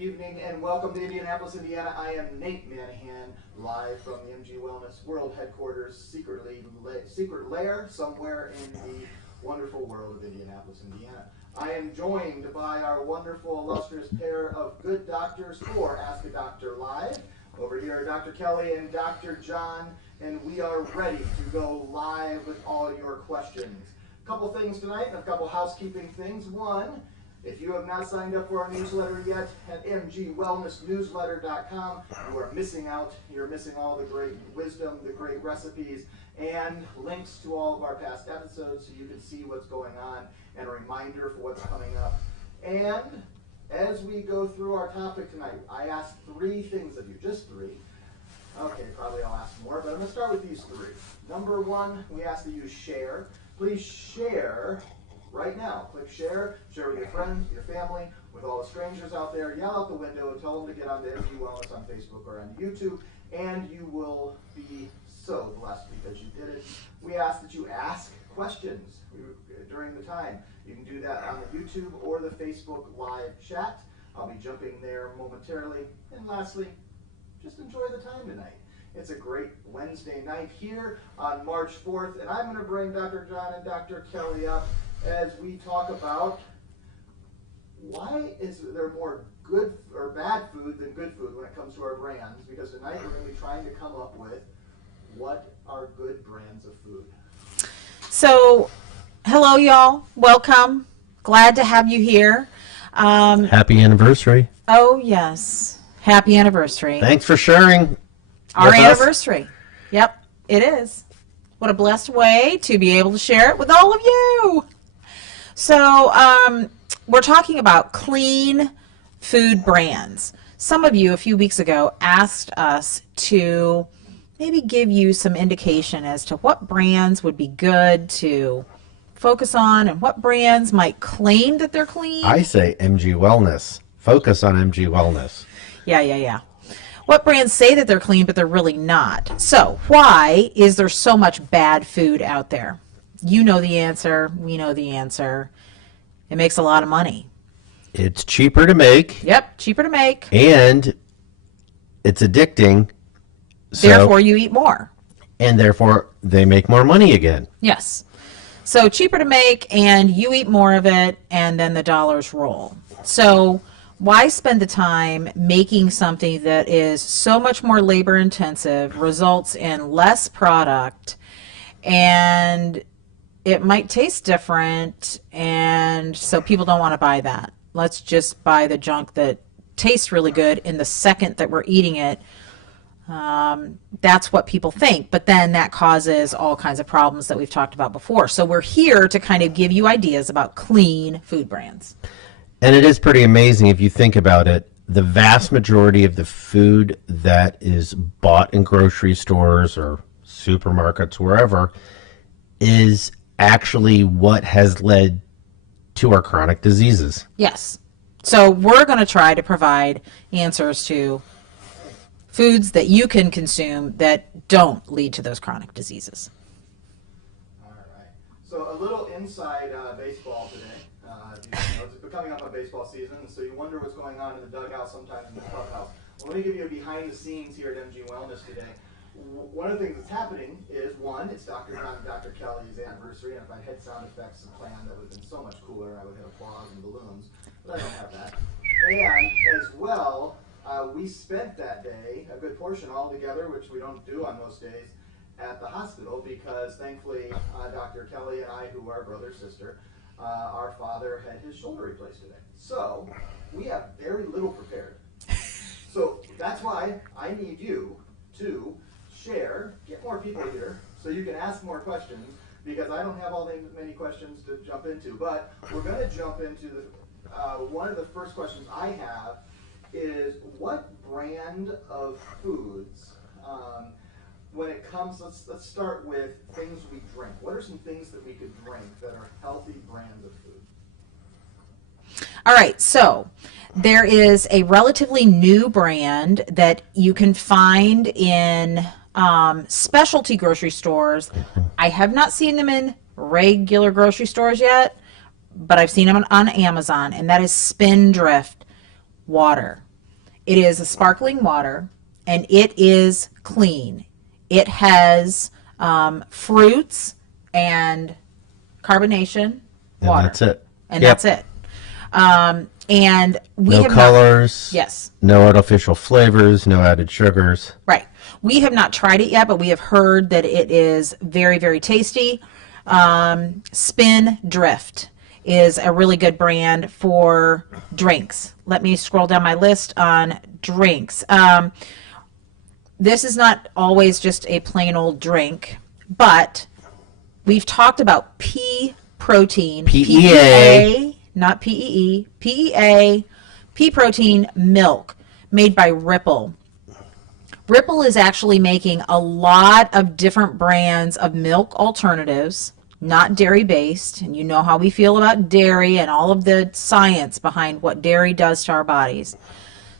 evening, and welcome to Indianapolis, Indiana. I am Nate Manahan, live from the MG Wellness World Headquarters, secret lair somewhere in the wonderful world of Indianapolis, Indiana. I am joined by our wonderful, illustrious pair of good doctors for Ask a Doctor Live. Over here are Dr. Kelly and Dr. John, and we are ready to go live with all your questions. A couple things tonight, and a couple housekeeping things. One, if you have not signed up for our newsletter yet at mgwellnessnewsletter.com, you are missing out. You're missing all the great wisdom, the great recipes, and links to all of our past episodes so you can see what's going on and a reminder for what's coming up. And as we go through our topic tonight, I asked three things of you, just three. Okay, probably I'll ask more, but I'm going to start with these three. Number one, we asked that you share. Please share right now. Click share with your friends, your family, with all the strangers out there. Yell out the window, tell them to get on the MG Wellness on Facebook or on YouTube, and you will be so blessed because you did it. We ask that you ask questions during the time. You can do that on the YouTube or the Facebook live chat. I'll be jumping there momentarily. And lastly, just enjoy the time tonight. It's a great Wednesday night here on March 4th, and I'm going to bring Dr. John and Dr. Kelly up as we talk about why is there more good or bad food than good food when it comes to our brands, because tonight we're going to be trying to come up with what are good brands of food. So, hello y'all, welcome, glad to have you here. Happy anniversary. Oh yes, happy anniversary. Thanks for sharing Our with anniversary. Yep, it is. What a blessed way to be able to share it with all of you. So, we're talking about clean food brands. Some of you a few weeks ago asked us to maybe give you some indication as to what brands would be good to focus on and what brands might claim that they're clean. I say MG Wellness. Focus on MG Wellness. Yeah. What brands say that they're clean, but they're really not. So why is there so much bad food out there? You know the answer. We know the answer. It makes a lot of money. It's cheaper to make. Yep, cheaper to make. And it's addicting. Therefore, you eat more. And therefore, they make more money again. Yes. So cheaper to make, and you eat more of it, and then the dollars roll. So why spend the time making something that is so much more labor intensive, results in less product, and it might taste different, and so people don't want to buy that. Let's just buy the junk that tastes really good in the second that we're eating it. That's what people think, but then that causes all kinds of problems that we've talked about before. So we're here to kind of give you ideas about clean food brands. And it is pretty amazing if you think about it. The vast majority of the food that is bought in grocery stores or supermarkets, wherever, is actually what has led to our chronic diseases. Yes. So we're going to try to provide answers to foods that you can consume that don't lead to those chronic diseases. All right. So a little inside baseball today. It's coming up on baseball season, so you wonder what's going on in the dugout, sometimes in the clubhouse. Well, let me give you a behind the scenes here at MG Wellness today. One of the things that's happening is, one, it's Dr. John and Dr. Kelly's anniversary, and if I had sound effects planned, that would have been so much cooler. I would have applause and balloons, but I don't have that. And as well, we spent that day, a good portion all together, which we don't do on most days, at the hospital because thankfully Dr. Kelly and I, who are brother, sister, our father had his shoulder replaced today. So we have very little prepared. So that's why I need you to share, get more people here so you can ask more questions, because I don't have all that many questions to jump into. But we're going to jump into the one of the first questions I have is, what brand of foods, when it comes, let's start with things we drink. What are some things that we could drink that are healthy brands of food? All right, so there is a relatively new brand that you can find in specialty grocery stores. I have not seen them in regular grocery stores yet, but I've seen them on Amazon, and that is Spindrift water. It is a sparkling water, and it is clean. It has fruits and carbonation water. And that's it. And Yep. that's it. And we No have colors. Not, yes. No artificial flavors. No added sugars. Right. We have not tried it yet, but we have heard that it is very, very tasty. Spin Drift is a really good brand for drinks. Let me scroll down my list on drinks. This is not always just a plain old drink, but we've talked about pea protein. PEA. Not PEE. PEA. Pea protein milk made by Ripple. Ripple is actually making a lot of different brands of milk alternatives, not dairy based. And you know how we feel about dairy and all of the science behind what dairy does to our bodies.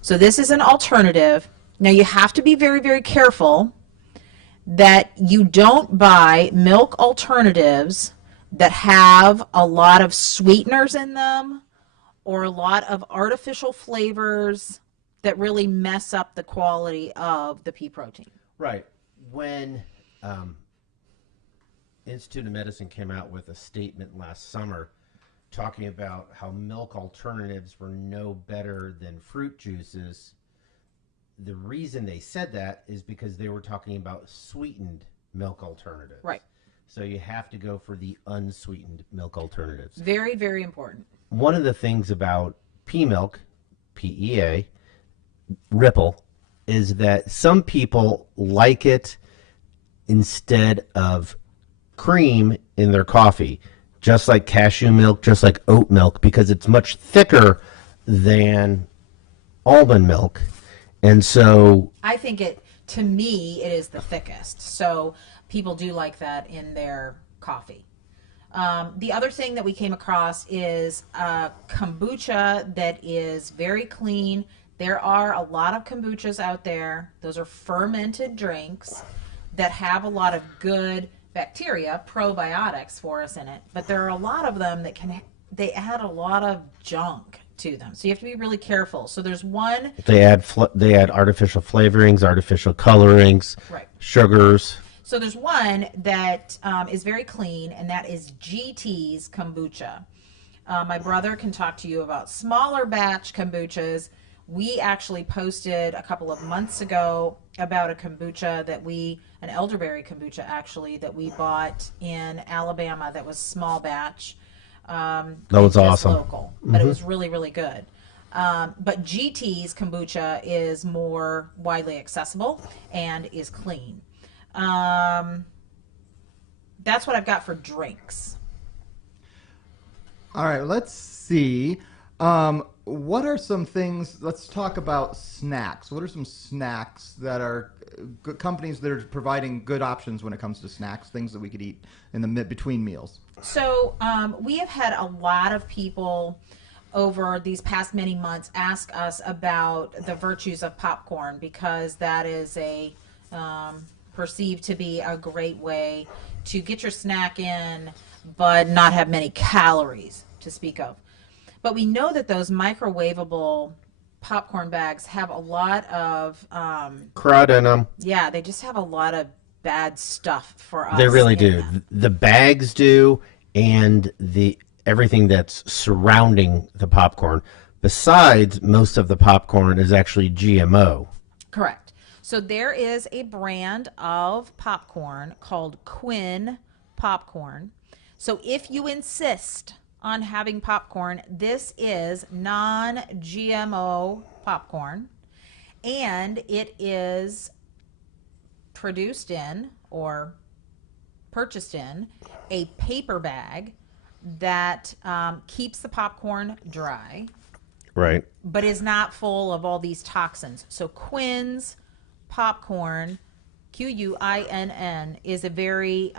So this is an alternative. Now you have to be very, very careful that you don't buy milk alternatives that have a lot of sweeteners in them or a lot of artificial flavors that really mess up the quality of the pea protein. Right. When Institute of Medicine came out with a statement last summer talking about how milk alternatives were no better than fruit juices, the reason they said that is because they were talking about sweetened milk alternatives. Right. So you have to go for the unsweetened milk alternatives. Very, very important. One of the things about pea milk, PEA, Ripple, is that some people like it instead of cream in their coffee, just like cashew milk, just like oat milk, because it's much thicker than almond milk. And so I think to me, it is the thickest. So people do like that in their coffee. The other thing that we came across is kombucha that is very clean. There are a lot of kombuchas out there. Those are fermented drinks that have a lot of good bacteria, probiotics for us in it. But there are a lot of them that they add a lot of junk to them. So you have to be really careful. So there's one. they add artificial flavorings, artificial colorings, Right. sugars. So there's one that is very clean, and that is GT's kombucha. My brother can talk to you about smaller batch kombuchas. We actually posted a couple of months ago about a kombucha an elderberry kombucha actually, that we bought in Alabama that was small batch. That was just awesome. Local, but it was really, really good. But GT's kombucha is more widely accessible and is clean. That's what I've got for drinks. All right, let's see. What are some things? Let's talk about snacks. What are some snacks that are good companies that are providing good options when it comes to snacks? Things that we could eat in the between meals. So we have had a lot of people over these past many months ask us about the virtues of popcorn, because that is perceived to be a great way to get your snack in but not have many calories to speak of. But we know that those microwavable popcorn bags have a lot of Crud in them. yeah, they just have a lot of bad stuff for us. They really in do. them. The bags do, and everything that's surrounding the popcorn. Besides, most of the popcorn is actually GMO. Correct. So there is a brand of popcorn called Quinn Popcorn. So if you insist on having popcorn, this is non-GMO popcorn, and it is produced in or purchased in a paper bag that keeps the popcorn dry, Right. but is not full of all these toxins. So Quinn's popcorn, Quinn, is a very,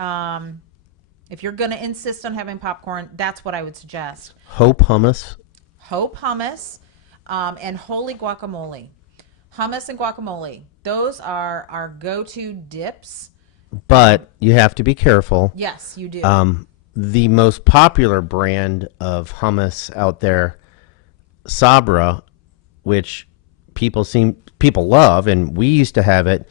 if you're going to insist on having popcorn, that's what I would suggest. Hope hummus. Hope hummus and holy guacamole. Hummus and guacamole, those are our go-to dips. But you have to be careful. Yes, you do. The most popular brand of hummus out there, Sabra, which people love, and we used to have it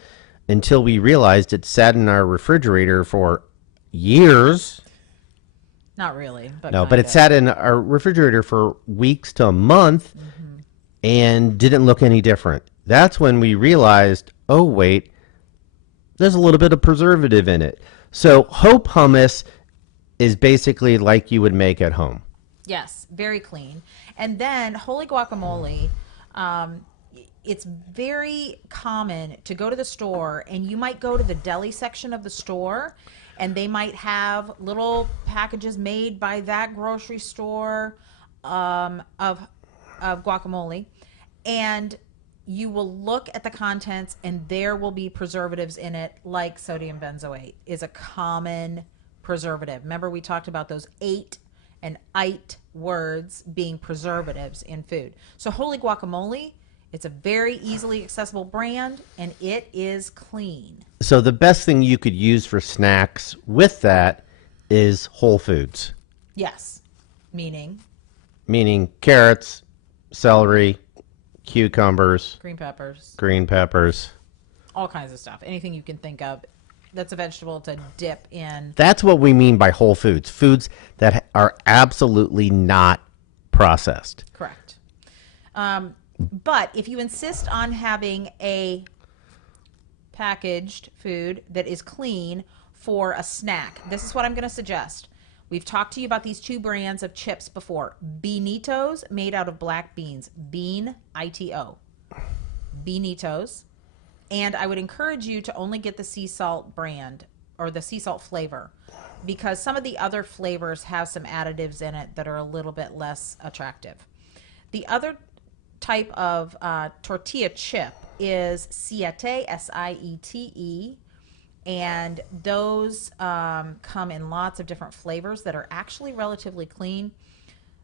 until we realized it sat in our refrigerator for years. Not really, but No, but it sat in our refrigerator for weeks to a month and didn't look any different. That's when we realized, oh, wait, there's a little bit of preservative in it. So Hope hummus is basically like you would make at home. Yes, very clean. And then holy guacamole, it's very common to go to the store, and you might go to the deli section of the store, and they might have little packages made by that grocery store of guacamole, and you will look at the contents, and there will be preservatives in it, like sodium benzoate is a common preservative. Remember, we talked about those 8 and "ite" words being preservatives in food. So holy guacamole, it's a very easily accessible brand, and it is clean. So the best thing you could use for snacks with that is whole foods, Yes, meaning meaning carrots, celery, cucumbers, green peppers, green peppers. all kinds of stuff. Anything you can think of that's a vegetable to dip in. That's what we mean by whole foods. Foods that are absolutely not processed. Correct. But if you insist on having a packaged food that is clean for a snack, this is what I'm going to suggest. We've talked to you about these 2 brands of chips before. Beanitos, made out of black beans. Bean, I-T-O. Beanitos. And I would encourage you to only get the sea salt brand or the sea salt flavor, because some of the other flavors have some additives in it that are a little bit less attractive. The other type of tortilla chip is Siete, S-I-E-T-E, and those come in lots of different flavors that are actually relatively clean.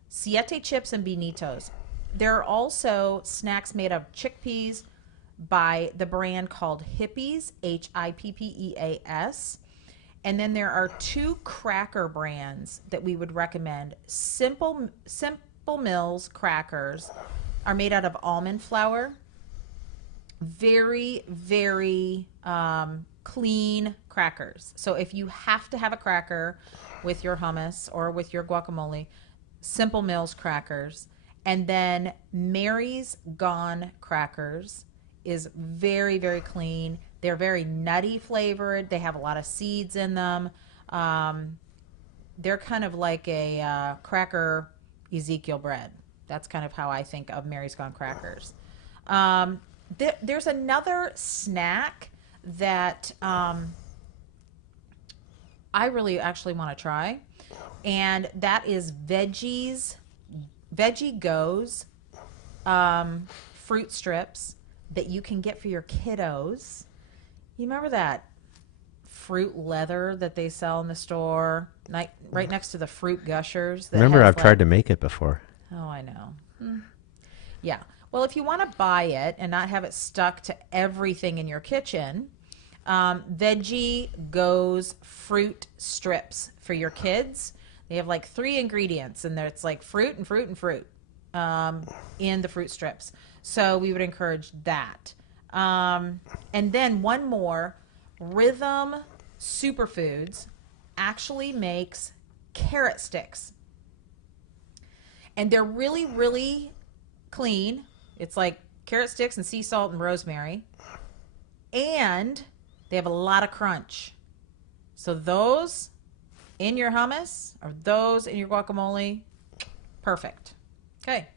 Siete chips and Beanitos. There are also snacks made of chickpeas by the brand called Hippeas, Hippeas. And then there are 2 cracker brands that we would recommend. Simple Mills crackers are made out of almond flour. Very, very clean crackers. So if you have to have a cracker with your hummus or with your guacamole, Simple Mills crackers. And then Mary's Gone crackers is very, very clean. They're very nutty flavored. They have a lot of seeds in them. They're kind of like a cracker Ezekiel bread. That's kind of how I think of Mary's Gone crackers. There's another snack that I really actually want to try, and that is Veggie Go's fruit strips that you can get for your kiddos. You remember that fruit leather that they sell in the store, right next to the fruit gushers? Remember, I've tried to make it before. Oh, I know. Yeah. Well, if you want to buy it and not have it stuck to everything in your kitchen, Veggie Go's fruit strips for your kids. They have like 3 ingredients, and it's like fruit and fruit and fruit in the fruit strips. So we would encourage that. And then one more, Rhythm Superfoods actually makes carrot sticks. And they're really, really clean. It's like carrot sticks and sea salt and rosemary. And they have a lot of crunch. So those in your hummus or those in your guacamole, perfect. Okay.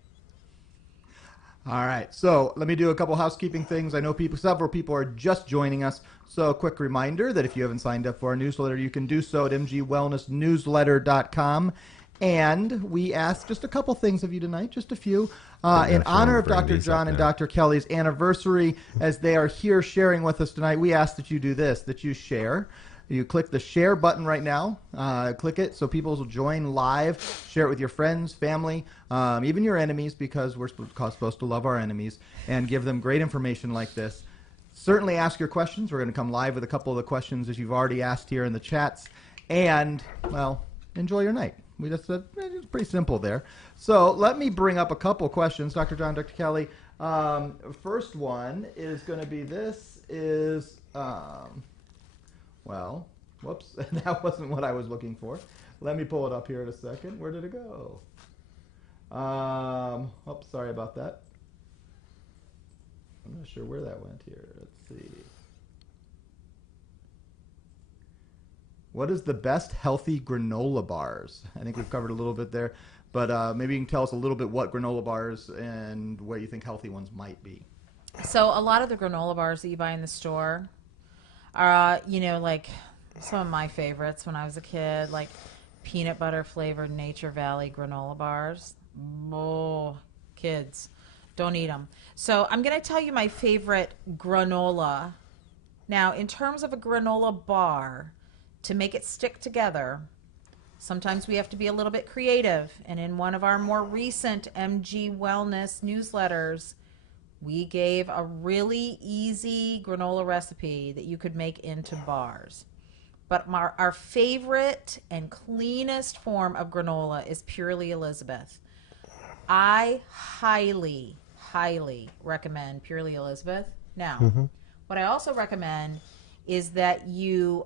All right, so let me do a couple housekeeping things. I know several people are just joining us. So a quick reminder that if you haven't signed up for our newsletter, you can do so at mgwellnessnewsletter.com. And we asked just a couple things of you tonight, just a few. In honor of Dr. John and Dr. Kelly's anniversary, as they are here sharing with us tonight, we ask that you do this, that you share. You click the share button right now. Click it so people will join live. Share it with your friends, family, even your enemies, because we're supposed to love our enemies and give them great information like this. Certainly ask your questions. We're going to come live with a couple of the questions as you've already asked here in the chats. And, well, enjoy your night. We just said it's pretty simple there. So let me bring up a couple questions. Dr. John, Dr. Kelly, First one is going to be this is, well, whoops, that wasn't what I was looking for. Let me pull it up here in a second. Where did it go? Oops, sorry about that. I'm not sure where that went here. Let's see. What is the best healthy granola bars? I think we've covered a little bit there, but maybe you can tell us a little bit what granola bars and what you think healthy ones might be. So a lot of the granola bars that you buy in the store are, like some of my favorites when I was a kid, like peanut butter flavored Nature Valley granola bars. Oh, kids, don't eat them. So I'm going to tell you my favorite granola. Now, in terms of a granola bar, to make it stick together, sometimes we have to be a little bit creative. And in one of our more recent MG Wellness newsletters, we gave a really easy granola recipe that you could make into bars. But our favorite and cleanest form of granola is Purely Elizabeth. I highly, highly recommend Purely Elizabeth. Now, what I also recommend is that you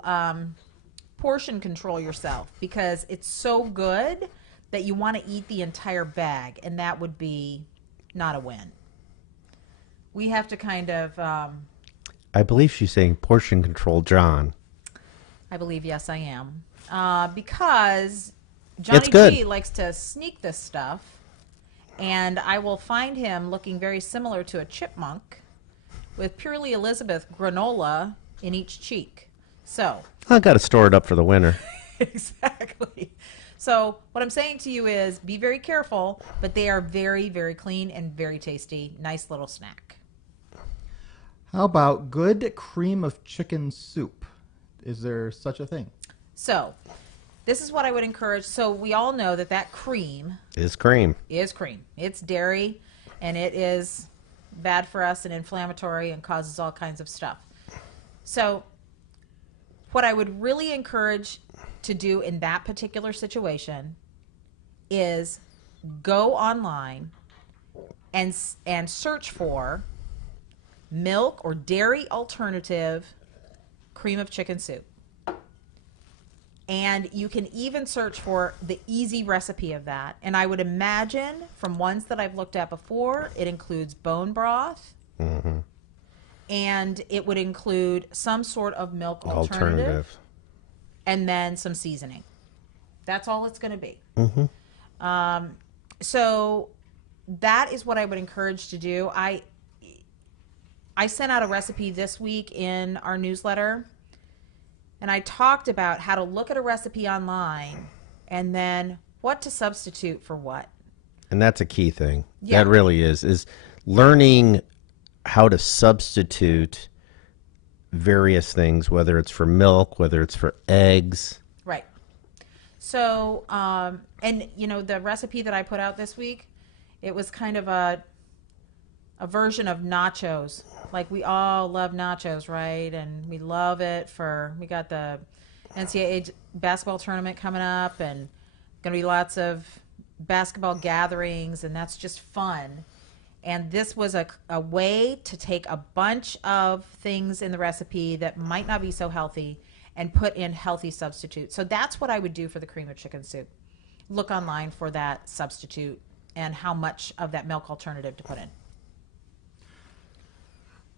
portion control yourself, because it's so good that you want to eat the entire bag, and that would be not a win. We have to kind of... I believe she's saying portion control, John. I believe, yes, I am. Because Johnny It's good. G likes to sneak this stuff, and I will find him looking very similar to a chipmunk with Purely Elizabeth granola in each cheek. So... I got to store it up for the winter. Exactly. So what I'm saying to you is be very careful, but they are very, very clean and very tasty. Nice little snack. How about good cream of chicken soup? Is there such a thing? So this is what I would encourage. So we all know that cream Is cream. is cream. It's dairy, and it is bad for us and inflammatory and causes all kinds of stuff. So what I would really encourage to do in that particular situation is go online and search for milk or dairy alternative cream of chicken soup. And you can even search for the easy recipe of that. And I would imagine from ones that I've looked at before, it includes bone broth. Mm-hmm. And it would include some sort of milk alternative. And then some seasoning. That's all it's going to be. Mm-hmm. So that is what I would encourage to do. I sent out a recipe this week in our newsletter, and I talked about how to look at a recipe online and then what to substitute for what. And that's a key thing. Yeah. That really is learning how to substitute various things, whether it's for milk, whether it's for eggs. Right. So, and the recipe that I put out this week, it was kind of a version of nachos. Like, we all love nachos, right? And we love it we got the NCAA basketball tournament coming up, and going to be lots of basketball gatherings, and that's just fun. And this was a way to take a bunch of things in the recipe that might not be so healthy and put in healthy substitutes. So that's what I would do for the cream of chicken soup. Look online for that substitute and how much of that milk alternative to put in.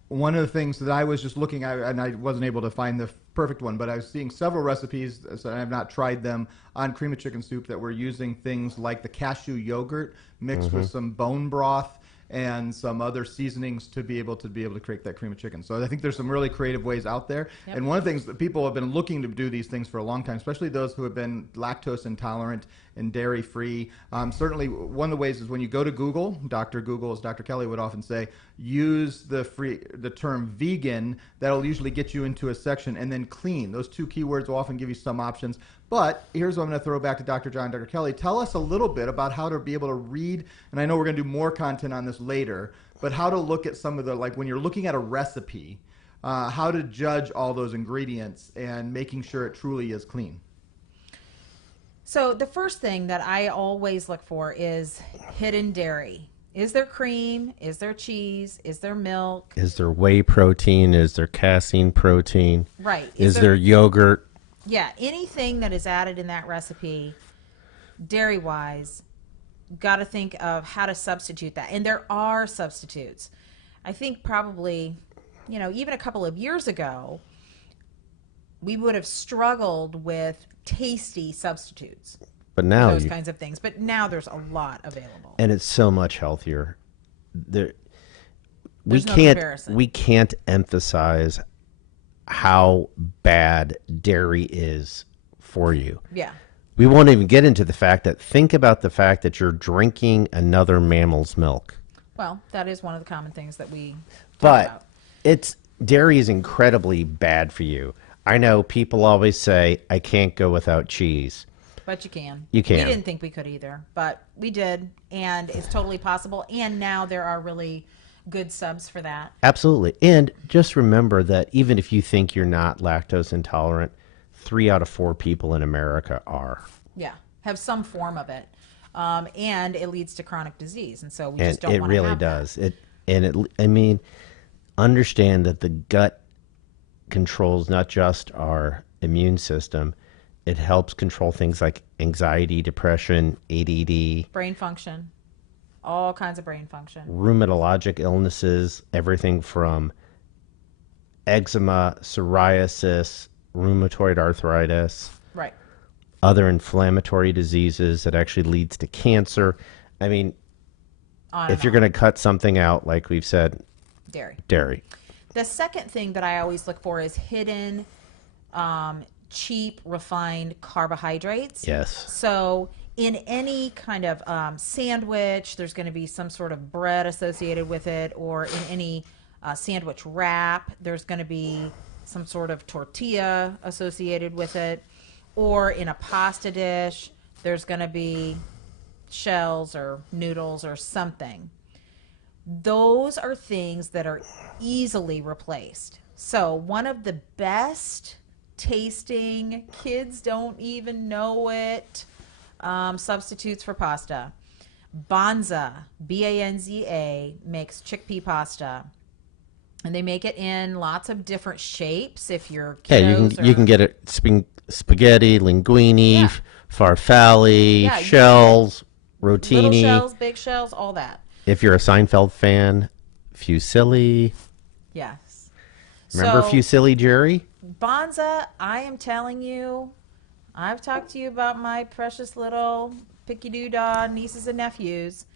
One of the things that I was just looking at, and I wasn't able to find the perfect one, but I was seeing several recipes, so I have not tried them, on cream of chicken soup that were using things like the cashew yogurt mixed with some bone broth and some other seasonings to be able to create that cream of chicken. So I think there's some really creative ways out there. Yep. And one of the things that people have been looking to do these things for a long time, especially those who have been lactose intolerant and dairy free. Certainly one of the ways is when you go to Google, Dr. Google, as Dr. Kelly would often say, use the term vegan. That'll usually get you into a section, and then clean. Those two keywords will often give you some options. But here's what I'm going to throw back to Dr. John, Dr. Kelly. Tell us a little bit about how to be able to read, and I know we're going to do more content on this later, but how to look at some of the, like when you're looking at a recipe, how to judge all those ingredients and making sure it truly is clean. So the first thing that I always look for is hidden dairy. Is there cream? Is there cheese? Is there milk? Is there whey protein? Is there casein protein? Right. Is there yogurt? Yeah, anything that is added in that recipe, dairy wise, got to think of how to substitute that. And there are substitutes. I think probably, even a couple of years ago, we would have struggled with tasty substitutes, But now those kinds of things. But now there's a lot available. and it's so much healthier. We There's no can't comparison. we can't emphasize how bad dairy is for you. Yeah. We won't even get into the fact that think about the fact that you're drinking another mammal's milk. Well, that is one of the common things that we talk But about. dairy is incredibly bad for you. I know people always say I can't go without cheese. But you can. You can. We didn't think we could either, but we did, and it's totally possible. And now there are really good subs for that. Absolutely. And just remember that even if you think you're not lactose intolerant, 3 out of 4 people in America are. Yeah, have some form of it, and it leads to chronic disease, and so we And just don't it want to really have that. does. Understand that the gut controls not just our immune system, it helps control things like anxiety, depression, ADD, Brain function, all kinds of brain function. rheumatologic illnesses, everything from eczema, psoriasis, rheumatoid arthritis, Right. other inflammatory diseases that actually leads to cancer. I mean, On if and you're on. going to cut something out, like we've said, Dairy. dairy. The second thing that I always look for is hidden, cheap, refined carbohydrates. Yes. So in any kind of sandwich, there's going to be some sort of bread associated with it, or in any sandwich wrap, there's going to be some sort of tortilla associated with it, or in a pasta dish, there's going to be shells or noodles or something. Those are things that are easily replaced. So one of the best tasting, kids don't even know it, substitutes for pasta. Banza, Banza, makes chickpea pasta. And they make it in lots of different shapes. If you're Yeah, kiddos you can get it spaghetti, linguine, Yeah. farfalle, Yeah, you can shells, little rotini. shells, big shells, all that. If you're a Seinfeld fan, fusilli. Yes. Remember So, fusilli, Jerry? Bonza, I am telling you, I've talked to you about my precious little picky doo-dah nieces and nephews.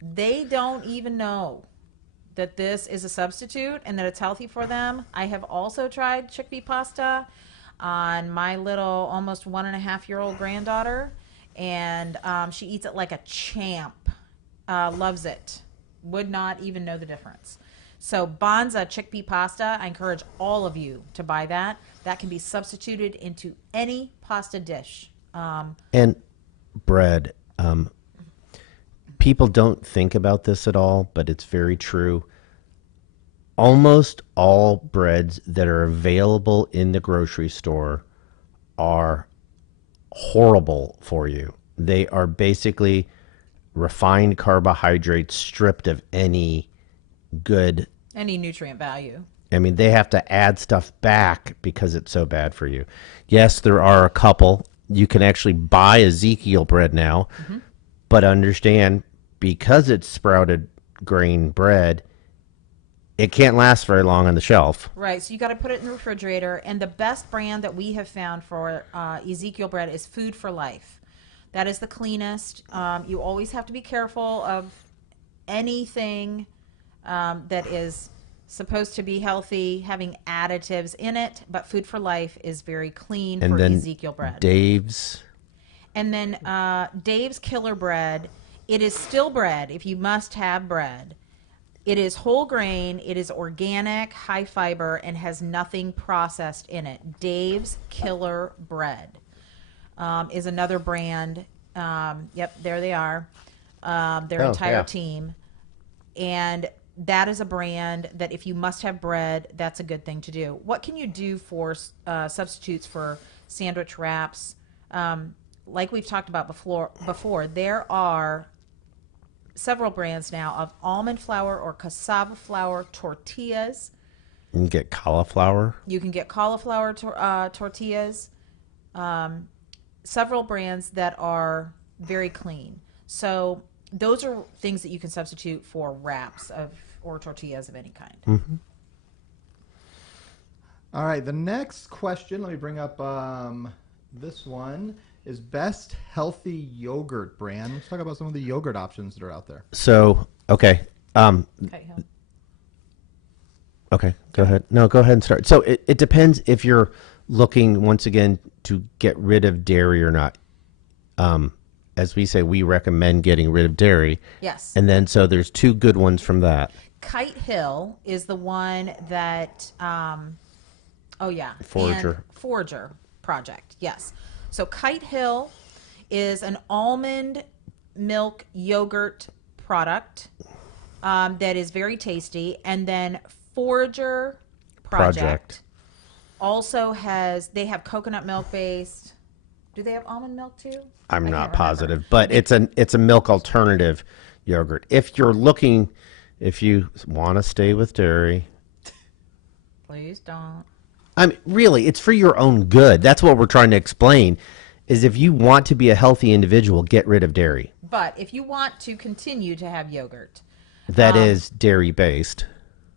They don't even know that this is a substitute and that it's healthy for them. I have also tried chickpea pasta on my little almost 1.5-year-old granddaughter, and she eats it like a champ. Loves it. Would not even know the difference. So Banza chickpea pasta, I encourage all of you to buy that. That can be substituted into any pasta dish. And bread. People don't think about this at all, but it's very true. Almost all breads that are available in the grocery store are horrible for you. They are basically refined carbohydrates stripped of any good. Any nutrient value. I mean, they have to add stuff back because it's so bad for you. Yes, there are a couple. You can actually buy Ezekiel bread now, but understand because it's sprouted grain bread, it can't last very long on the shelf. Right, so you got to put it in the refrigerator. And the best brand that we have found for Ezekiel bread is Food for Life. That is the cleanest. You always have to be careful of anything that is supposed to be healthy having additives in it, but Food for Life is very clean And for then Ezekiel bread. Dave's. And then Dave's Killer Bread. It is still bread if you must have bread. It is whole grain, it is organic, high fiber, and has nothing processed in it. Dave's Killer Bread is another brand. Yep, there they are. Their Oh, entire yeah. team. And that is a brand that if you must have bread, that's a good thing to do. What can you do for substitutes for sandwich wraps? Like we've talked about before, there are several brands now of almond flour or cassava flour tortillas. You can get cauliflower. You can get cauliflower tortillas. Several brands that are very clean. So those are things that you can substitute for wraps or tortillas of any kind. Mm-hmm. All right, the next question, let me bring up this one, is best healthy yogurt brand. Let's talk about some of the yogurt options that are out there. So, okay. Okay, Hill. Okay, go ahead. No, go ahead and start. So it depends if you're looking, once again, to get rid of dairy or not. As we say, we recommend getting rid of dairy. Yes. And then, so there's two good ones from that. Kite Hill is the one that, Forager. and Forager Project, yes. So Kite Hill is an almond milk yogurt product that is very tasty. And then Forager Project also they have coconut milk based. Do they have almond milk too? I'm I not can't positive, but it's a milk alternative yogurt. If you want to stay with dairy, Please don't. I mean, really, it's for your own good. That's what we're trying to explain. Is if you want to be a healthy individual, get rid of dairy. But if you want to continue to have yogurt, That is dairy based.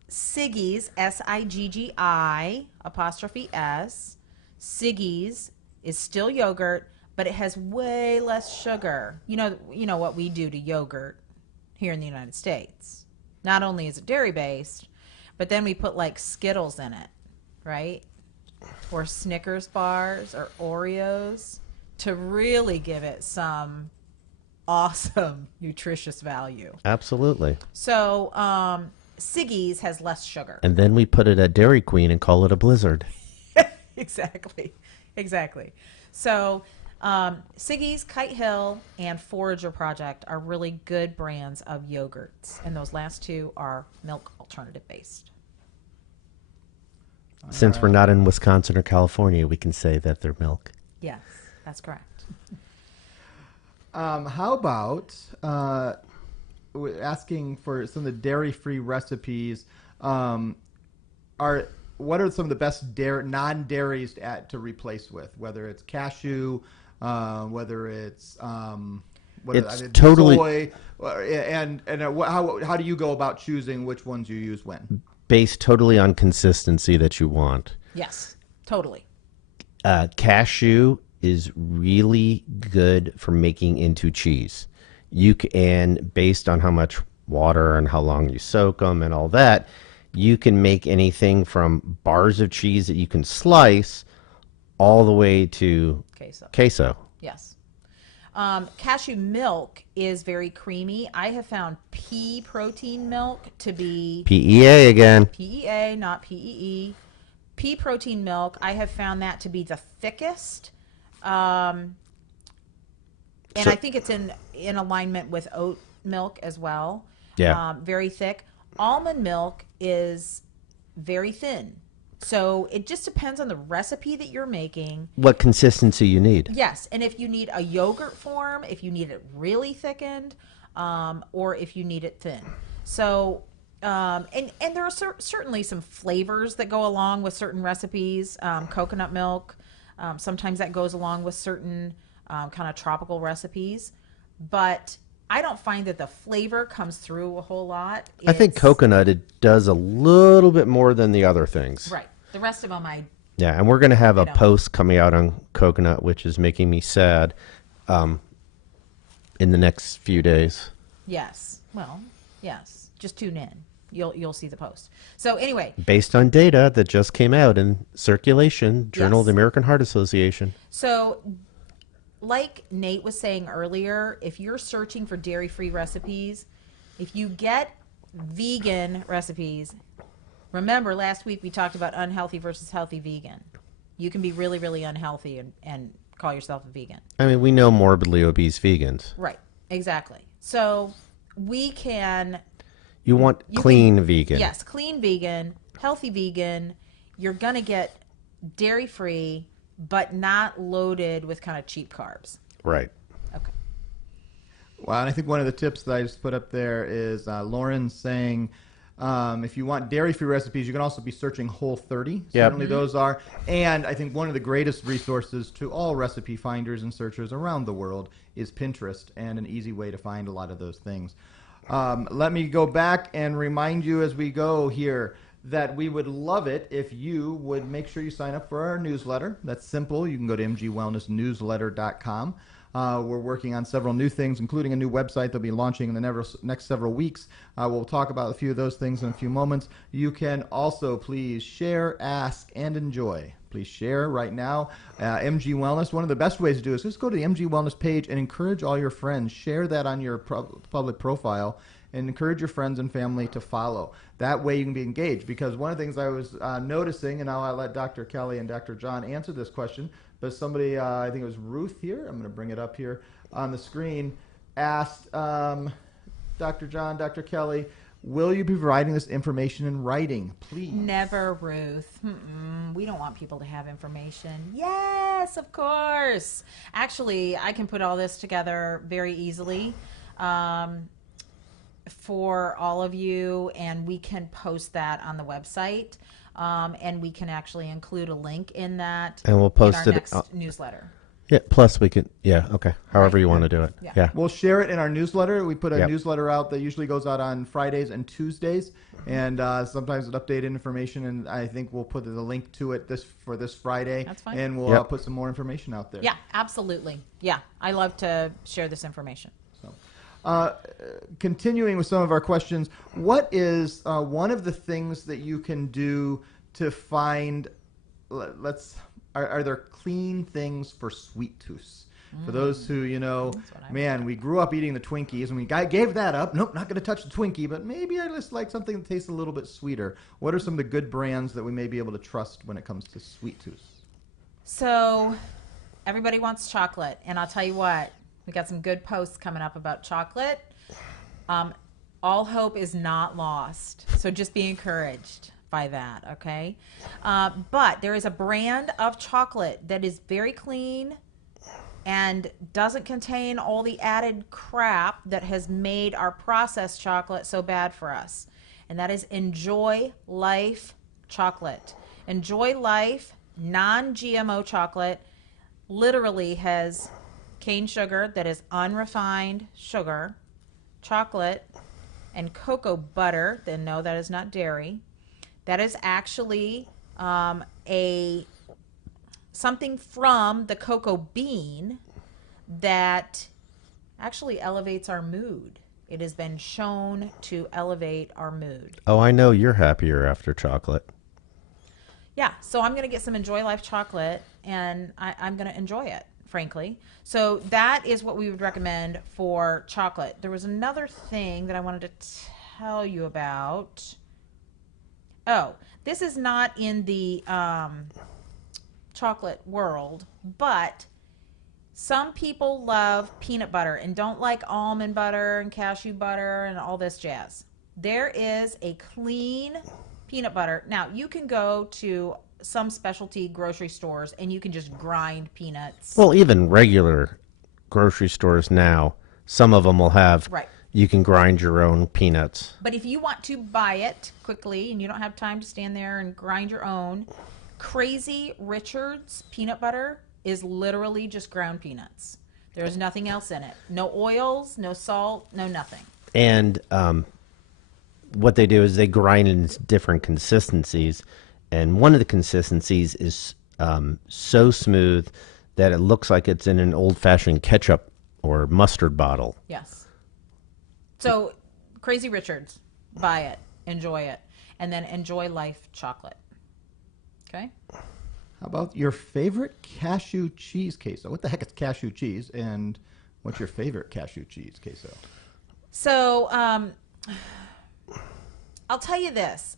Siggi's, Siggi apostrophe S, Siggi's is still yogurt, but it has way less sugar. You know what we do to yogurt here in the United States. Not only is it dairy based, but then we put like Skittles in it, right? Or Snickers bars or Oreos to really give it some awesome nutritious value. Absolutely. So, Siggi's has less sugar. And then we put it at Dairy Queen and call it a blizzard. Exactly. So, Siggi's, Kite Hill, and Forager Project are really good brands of yogurts, and those last two are milk alternative based. Since we're not in Wisconsin or California, we can say that they're milk. Yes, that's correct. How about asking for some of the dairy-free recipes? What are some of the best non-dairies to replace with? Whether it's cashew, whether it's totally soy, and how do you go about choosing which ones you use when? based totally on consistency that you want. Yes, totally. Cashew is really good for making into cheese. You can, based on how much water and how long you soak them and all that, you can make anything from bars of cheese that you can slice all the way to queso. Yes. Cashew milk is very creamy. I have found pea protein milk to be PEA again. PEA, not PEE. Pea protein milk, I have found that to be the thickest. And I think it's in alignment with oat milk as well. Yeah. Very thick. Almond milk is very thin. So it just depends on the recipe that you're making. What consistency you need. Yes, and if you need a yogurt form, if you need it really thickened, or if you need it thin. So, and there are certainly some flavors that go along with certain recipes. Coconut milk, sometimes that goes along with certain kind of tropical recipes. But I don't find that the flavor comes through a whole lot. I think It's- coconut, it does a little bit more than the other things. Right. The rest of them, Yeah, and we're going to have a know. post coming out on coconut, which is making me sad, in the next few days. yes. Well, yes. Just tune in. You'll see the post. So anyway, Based on data that just came out in Circulation, Journal of the Yes. American Heart Association. so like Nate was saying earlier, if you're searching for dairy-free recipes, if you get vegan recipes, remember last week we talked about unhealthy versus healthy vegan. You can be really, really unhealthy and call yourself a vegan. I mean, we know morbidly obese vegans. Right. Exactly. So we can, You want clean vegan. yes, clean vegan, healthy vegan. You're going to get dairy-free, but not loaded with kind of cheap carbs. Right. Okay. Well, and I think one of the tips that I just put up there is Lauren saying, if you want dairy-free recipes, you can also be searching Whole30. Certainly those are. And I think one of the greatest resources to all recipe finders and searchers around the world is Pinterest, and an easy way to find a lot of those things. Let me go back and remind you as we go here that we would love it if you would make sure you sign up for our newsletter. That's simple. You can go to mgwellnessnewsletter.com. We're working on several new things, including a new website that'll be launching in the next several weeks. We'll talk about a few of those things in a few moments. You can also please share, ask, and enjoy. Please share right now. MG Wellness, one of the best ways to do it is just go to the MG Wellness page and encourage all your friends. Share that on your public profile and encourage your friends and family to follow. That way you can be engaged, because one of the things I was noticing, and now I'll let Dr. Kelly and Dr. John answer this question, but somebody, I think it was Ruth here, I'm going to bring it up here on the screen, asked Dr. John, Dr. Kelly, will you be providing this information in writing, please? Never, Ruth. We don't want people to have information. Yes, of course. Actually, I can put all this together very easily for all of you, and we can post that on the website, and we can actually include a link in that, and we'll post in our it next newsletter. Yeah, plus we could, okay, however you want to do it. Yeah. Yeah. We'll share it in our newsletter. We put a Yep. newsletter out that usually goes out on Fridays and Tuesdays, and sometimes with updated information, and I think we'll put the link to it for this Friday. That's fine. And we'll Yep. put some more information out there. Yeah, absolutely. Yeah, I love to share this information. Continuing with some of our questions, what is one of the things that you can do to find, are there clean things for sweet tooths? For those who, we grew up eating the Twinkies and we gave that up. Nope, not going to touch the Twinkie, but maybe I just like something that tastes a little bit sweeter. What are some of the good brands that we may be able to trust when it comes to sweet tooths? So everybody wants chocolate, and I'll tell you what, we got some good posts coming up about chocolate. All hope is not lost, so just be encouraged by that, okay? But there is a brand of chocolate that is very clean and doesn't contain all the added crap that has made our processed chocolate so bad for us, and that is Enjoy Life chocolate. Enjoy Life non-GMO chocolate literally has cane sugar that is unrefined sugar, chocolate, and cocoa butter. Then no, that is not dairy. That is actually something from the cocoa bean that actually elevates our mood. It has been shown to elevate our mood. Oh, I know you're happier after chocolate. Yeah, so I'm going to get some Enjoy Life chocolate, and I'm going to enjoy it, frankly. So that is what we would recommend for chocolate. There was another thing that I wanted to tell you about. Oh, this is not in the chocolate world, but some people love peanut butter and don't like almond butter and cashew butter and all this jazz. There is a clean peanut butter. Now, you can go to some specialty grocery stores and you can just grind peanuts. Well, even regular grocery stores now, some of them will have, Right. you can grind your own peanuts. But if you want to buy it quickly and you don't have time to stand there and grind your own, Crazy Richard's peanut butter is literally just ground peanuts. There's nothing else in it. No oils, no salt, no nothing. And what they do is they grind in different consistencies. And one of the consistencies is so smooth that it looks like it's in an old-fashioned ketchup or mustard bottle. Yes. So, Crazy Richard's, buy it, enjoy it, and then Enjoy Life chocolate. Okay? How about your favorite cashew cheese queso? What the heck is cashew cheese, and what's your favorite cashew cheese queso? So, I'll tell you this.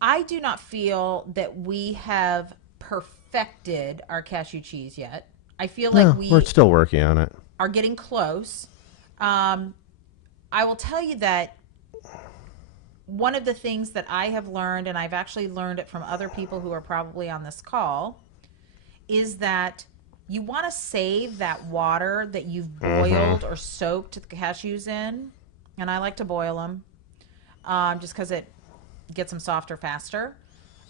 I do not feel that we have perfected our cashew cheese yet. I feel like We're still working on it. are getting close. I will tell you that one of the things that I have learned, and I've actually learned it from other people who are probably on this call, is that you want to save that water that you've boiled or soaked the cashews in. And I like to boil them just because it gets them softer faster.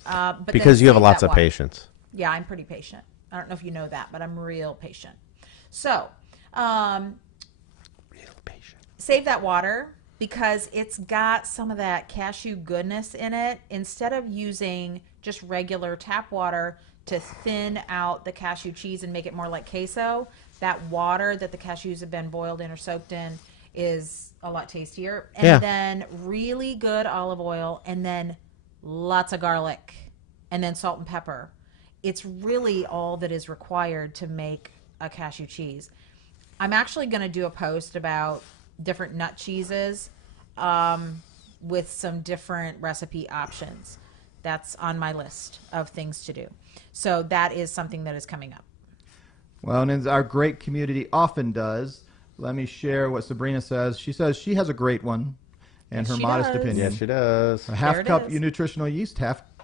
But then Because you have save lots that of water. patience. Yeah, I'm pretty patient. I don't know if you know that, but I'm real patient. So, um, Real patient. save that water because it's got some of that cashew goodness in it. Instead of using just regular tap water to thin out the cashew cheese and make it more like queso, that water that the cashews have been boiled in or soaked in is a lot tastier. And Yeah. then really good olive oil, and then lots of garlic, and then salt and pepper. It's really all that is required to make a cashew cheese. I'm actually going to do a post about different nut cheeses with some different recipe options. That's on my list of things to do. So that is something that is coming up. Well, and as our great community often does, let me share what Sabrina says. She says she has a great one, and Yes, her she modest does. opinion. Yes, she does. A half There it cup is. nutritional yeast,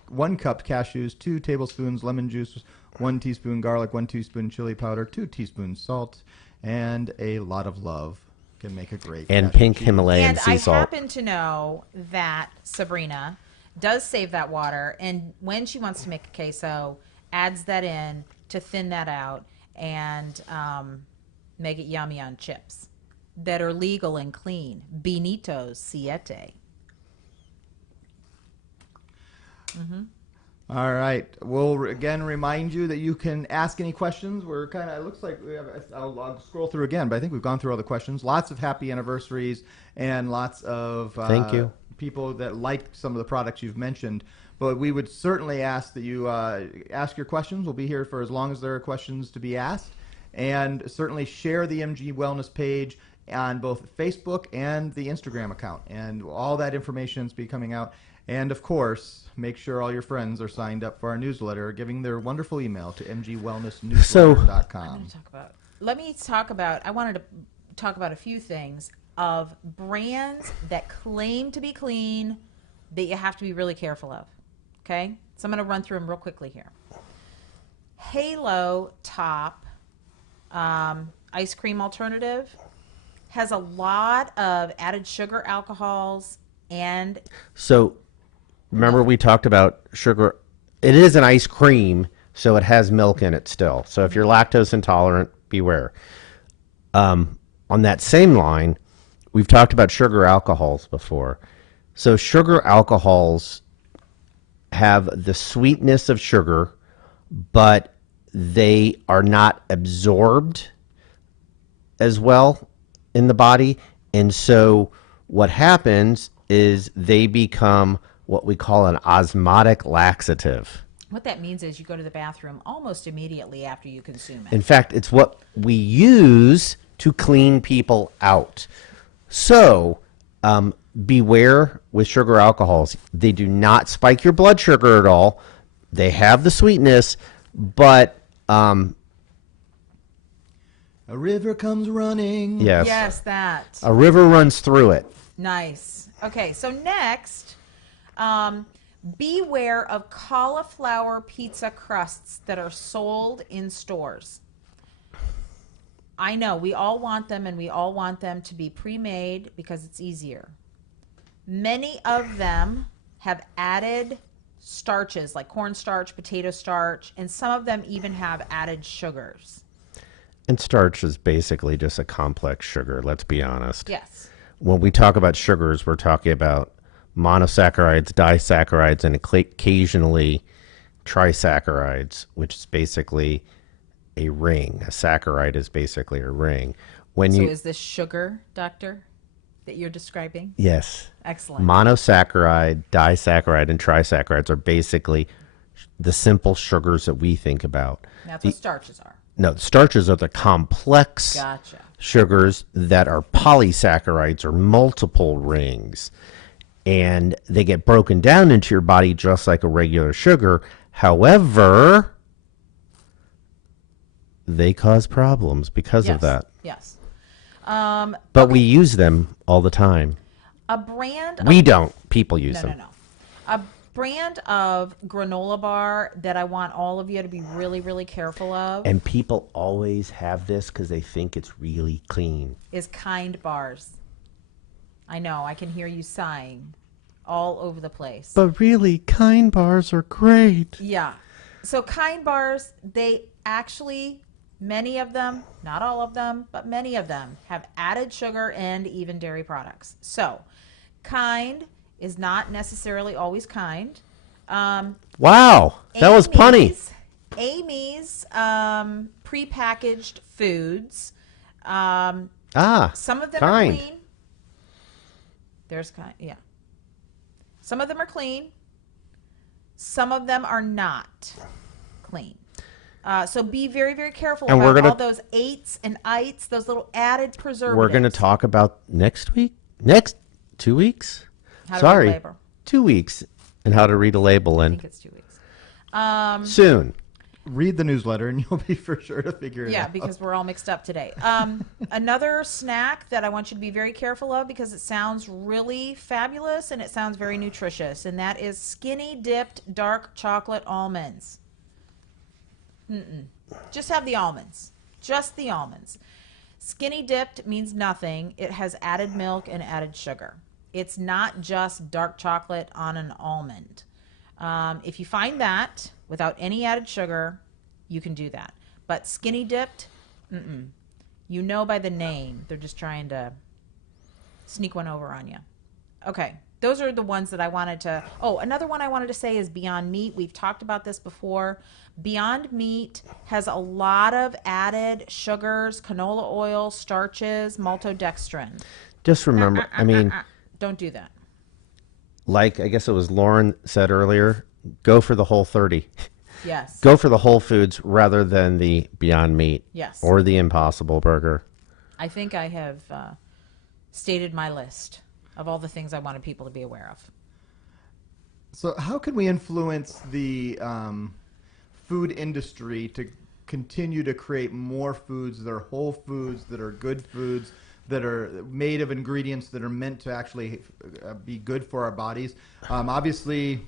1 cup cashews, 2 tablespoons lemon juice, 1 teaspoon garlic, 1 teaspoon chili powder, 2 teaspoons salt, and a lot of love can make a great And cashew pink cheese. Himalayan And sea I salt. happen to know that Sabrina does save that water, and when she wants to make a queso, adds that in to thin that out and make it yummy on chips that are legal and clean. Benito's Siete. All right. We'll again remind you that you can ask any questions. We're kind of, it looks like we have, I'll scroll through again, but I think we've gone through all the questions. Lots of happy anniversaries and lots of Thank you. people that like some of the products you've mentioned. But we would certainly ask that you ask your questions. We'll be here for as long as there are questions to be asked. And certainly share the MG Wellness page on both Facebook and the Instagram account. And all that information is be coming out. And of course, make sure all your friends are signed up for our newsletter, giving their wonderful email to mgwellnessnewsletter.com. Let me talk about, I wanted to talk about a few things of brands that claim to be clean that you have to be really careful of. Okay? So I'm going to run through them real quickly here. Halo Top ice cream alternative has a lot of added sugar alcohols and So, remember we talked about sugar. It is an ice cream, so it has milk in it still. So if you're lactose intolerant, beware. On that same line, we've talked about sugar alcohols before. So sugar alcohols have the sweetness of sugar, but they are not absorbed as well in the body. And so what happens is they become what we call an osmotic laxative. what that means is you go to the bathroom almost immediately after you consume it. In fact, it's what we use to clean people out. So, beware with sugar alcohols. They do not spike your blood sugar at all. They have the sweetness, but A river comes running. yes, Yes, that. a river runs through it. Nice. Okay, so next, beware of cauliflower pizza crusts that are sold in stores. I know we all want them, and we all want them to be pre-made because it's easier. Many of them have added starches like cornstarch, potato starch, and some of them even have added sugars. And starch is basically just a complex sugar, let's be honest. Yes. When we talk about sugars, we're talking about monosaccharides, disaccharides, and occasionally trisaccharides, which is basically a ring. A saccharide is basically a ring. When So you is this sugar, doctor, that you're describing? yes, Excellent. monosaccharide, disaccharide, and trisaccharides are basically the simple sugars that we think about. That's what starches are. No, the starches are the complex Gotcha. sugars that are polysaccharides or multiple rings. And they get broken down into your body just like a regular sugar. However, they cause problems because of that. Yes. But we use them all the time. A brand. We don't. People use no, them. no, no. brand of granola bar that I want all of you to be really, really careful of And people always have this because they think it's really clean. is Kind bars. I know, I can hear you sighing all over the place. But really, Kind bars are great. Yeah. So Kind bars, they actually, many of them, not all of them, but many of them have added sugar and even dairy products. So Kind is not necessarily always kind. Wow, that was punny. Amy's prepackaged foods. Some of them Kind. are clean. There's Kind, yeah. Some of them are clean. Some of them are not clean. So be very, very careful And we're about gonna- all those 8s and ites, those little added preservatives. We're going to talk about next week? Next 2 weeks? How to Sorry, read a label. 2 weeks. And how to read a label I and think it's 2 weeks. soon. Read the newsletter, and you'll be for sure to figure it Yeah, out. because we're all mixed up today. Another snack that I want you to be very careful of because it sounds really fabulous and it sounds very nutritious, and that is skinny dipped dark chocolate almonds. Just have the almonds. Just the almonds. Skinny dipped means nothing. It has added milk and added sugar. It's not just dark chocolate on an almond. If you find that without any added sugar, you can do that. But skinny dipped, you know by the name, they're just trying to sneak one over on you. Okay, those are the ones that I wanted to. Oh, another one I wanted to say is Beyond Meat. We've talked about this before. Beyond Meat has a lot of added sugars, canola oil, starches, maltodextrin. Just remember, I mean, Don't do that. like I guess it was Lauren said earlier, go for the whole 30. Yes. Go for the Whole Foods rather than the Beyond Meat. Yes. Or the Impossible Burger. I think I have stated my list of all the things I wanted people to be aware of. So, how can we influence the food industry to continue to create more foods that are whole foods, that are good foods, that are made of ingredients that are meant to actually be good for our bodies? Obviously,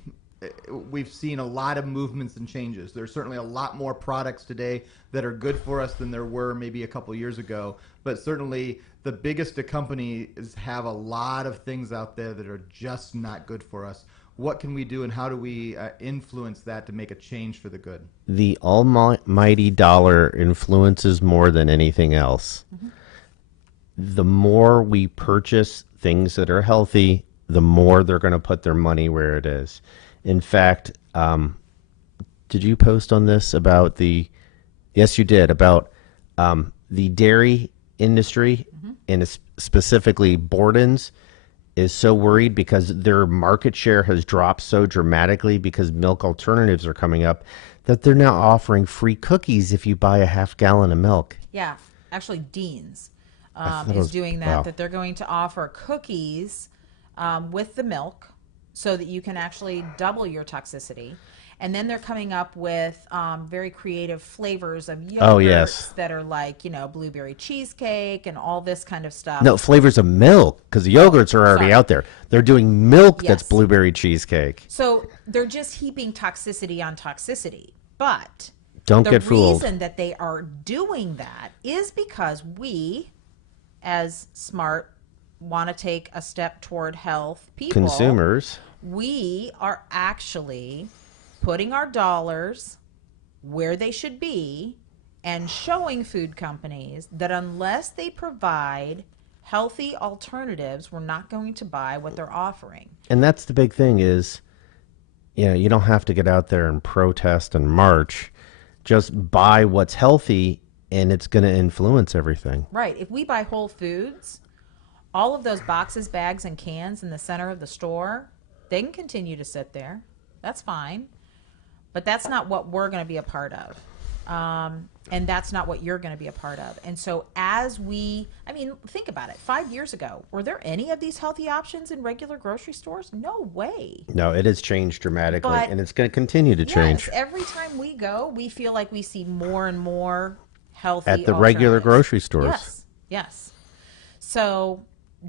we've seen a lot of movements and changes. There's certainly a lot more products today that are good for us than there were maybe a couple years ago. But certainly the biggest companies have a lot of things out there that are just not good for us. What can we do, and how do we influence that to make a change for the good? The almighty dollar influences more than anything else. The more we purchase things that are healthy, the more they're going to put their money where it is. In fact, did you post on this about the? Yes, you did, about the dairy industry and specifically Borden's is so worried because their market share has dropped so dramatically because milk alternatives are coming up that they're now offering free cookies if you buy a half gallon of milk. Yeah, actually, Dean's thought it is was- doing that. wow. That they're going to offer cookies with the milk, so that you can actually double your toxicity. And then they're coming up with very creative flavors of yogurts Oh, yes. that are like, blueberry cheesecake and all this kind of stuff. No, flavors of milk because the yogurts are already sorry. out there. They're doing milk that's Yes. blueberry cheesecake. So they're just heaping toxicity on toxicity. But Don't the get fooled. reason that they are doing that is because we, as smart, want to take a step toward health people. Consumers. We are actually putting our dollars where they should be and showing food companies that unless they provide healthy alternatives, we're not going to buy what they're offering. And that's the big thing is, you don't have to get out there and protest and march. Just buy what's healthy and it's going to influence everything. Right. If we buy Whole Foods, all of those boxes, bags, and cans in the center of the store, they can continue to sit there. That's fine. But that's not what we're going to be a part of. And that's not what you're going to be a part of. And so think about it. 5 years ago, were there any of these healthy options in regular grocery stores? No way. No, it has changed dramatically But- and it's going to continue to change. Yes, every time we go, we feel like we see more and more healthy At the regular alternatives. grocery stores. Yes, yes. So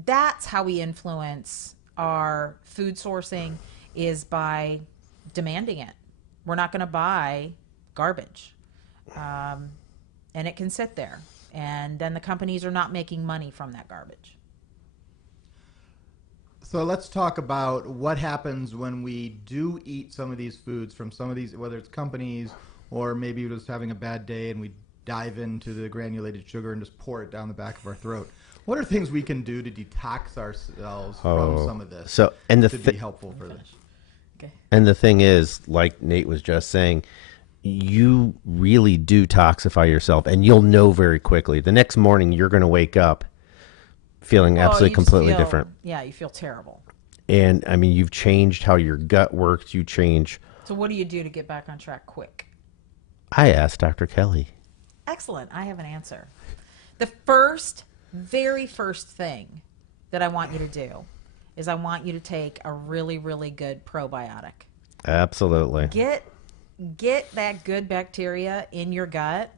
that's how we influence our food sourcing. is by demanding it. We're not going to buy garbage. And it can sit there. And then the companies are not making money from that garbage. So let's talk about what happens when we do eat some of these foods from some of these, whether it's companies or maybe we're just having a bad day and we dive into the granulated sugar and just pour it down the back of our throat. What are things we can do to detox ourselves from some of this So, and to be helpful for this? Okay. And the thing is, like Nate was just saying, you really do toxify yourself, and you'll know very quickly. The next morning, you're going to wake up feeling absolutely You just completely feel- different. Yeah, you feel terrible. And I mean, you've changed how your gut works. You change. So what do you do to get back on track quick? I asked Dr. Kelly. Excellent. I have an answer. The very first thing that I want you to do is I want you to take a really, really good probiotic. Absolutely. Get that good bacteria in your gut,